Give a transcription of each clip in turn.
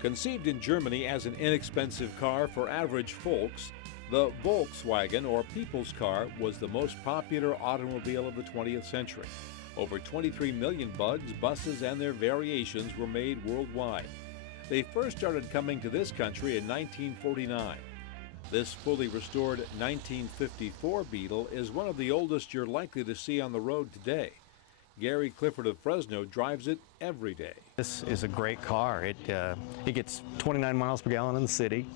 Conceived in Germany as an inexpensive car for average folks, the Volkswagen, or people's car, was the most popular automobile of the 20th century. Over 23 million bugs, buses, and their variations were made worldwide. They first started coming to this country in 1949. This fully restored 1954 Beetle is one of the oldest you're likely to see on the road today. Gary Clifford of Fresno drives it every day. This is a great car. It gets 29 miles per gallon in the city.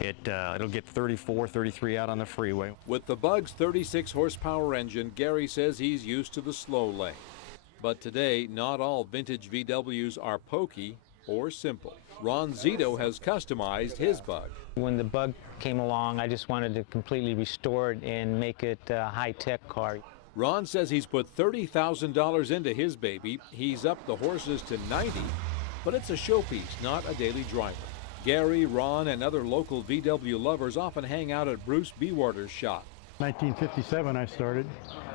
It'll get 34, 33 out on the freeway. With the Bug's 36 horsepower engine, Gary says he's used to the slow lane. But today, not all vintage VWs are pokey or simple. Ron Zito has customized his Bug. When the Bug came along, I just wanted to completely restore it and make it a high-tech car. Ron says he's put $30,000 into his baby. He's up the horses to 90, but it's a showpiece, not a daily driver. Gary, Ron, and other local VW lovers often hang out at Bruce Bewater's shop. 1957 I started,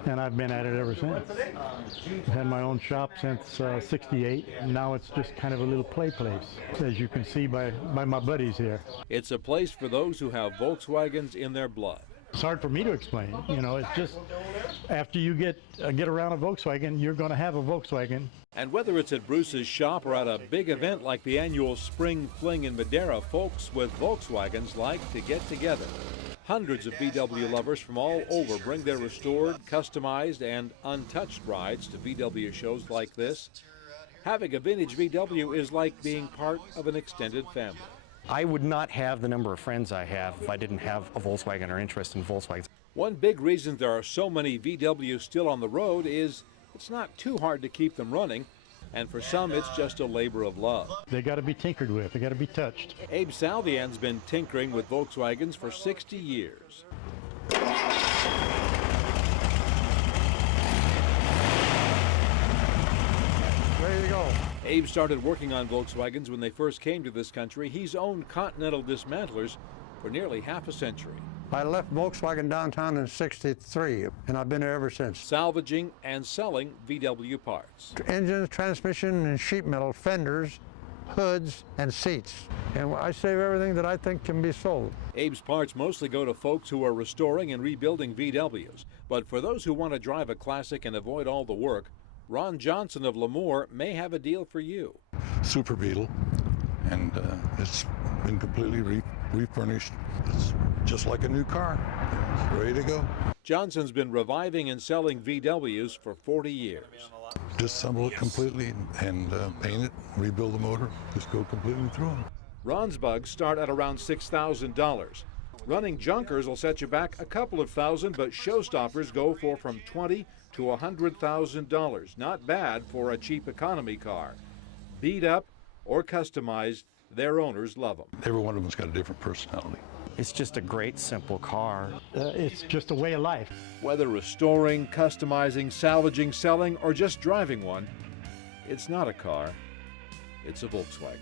and I've been at it ever since. I've had my own shop since '68, and now it's just kind of a little play place, as you can see by my buddies here. It's a place for those who have Volkswagens in their blood. It's hard for me to explain. You know, it's just after you get around a Volkswagen, you're going to have a Volkswagen. And whether it's at Bruce's shop or at a big event like the annual Spring Fling in Madera, folks with Volkswagens like to get together. Hundreds of VW lovers from all over bring their restored, customized, and untouched rides to VW shows like this. Having a vintage VW is like being part of an extended family. I would not have the number of friends I have if I didn't have a Volkswagen or interest in Volkswagens. One big reason there are so many VWs still on the road is it's not too hard to keep them running, and for some it's just a labor of love. They got to be tinkered with, they got to be touched. Abe Salvian's been tinkering with Volkswagens for 60 years. Ready to go. Abe started working on Volkswagens when they first came to this country. He's owned Continental dismantlers for nearly half a century. I left Volkswagen downtown in '63, and I've been there ever since. Salvaging and selling VW parts. Engines, transmission, and sheet metal, fenders, hoods, and seats. And I save everything that I think can be sold. Abe's parts mostly go to folks who are restoring and rebuilding VWs. But for those who want to drive a classic and avoid all the work, Ron Johnson of Lemoore may have a deal for you. Super Beetle, and it's been completely refurnished. It's just like a new car. It's ready to go. Johnson's been reviving and selling VWs for 40 years. Disassemble it completely and paint it, rebuild the motor, just go completely through them. Ron's Bugs start at around $6,000. Running junkers will set you back a couple of thousand, but showstoppers go for from $20,000 to $100,000. Not bad for a cheap economy car. Beat up or customized, their owners love them. Every one of them's got a different personality. It's just a great, simple car. It's just a way of life. Whether restoring, customizing, salvaging, selling, or just driving one, it's not a car, it's a Volkswagen.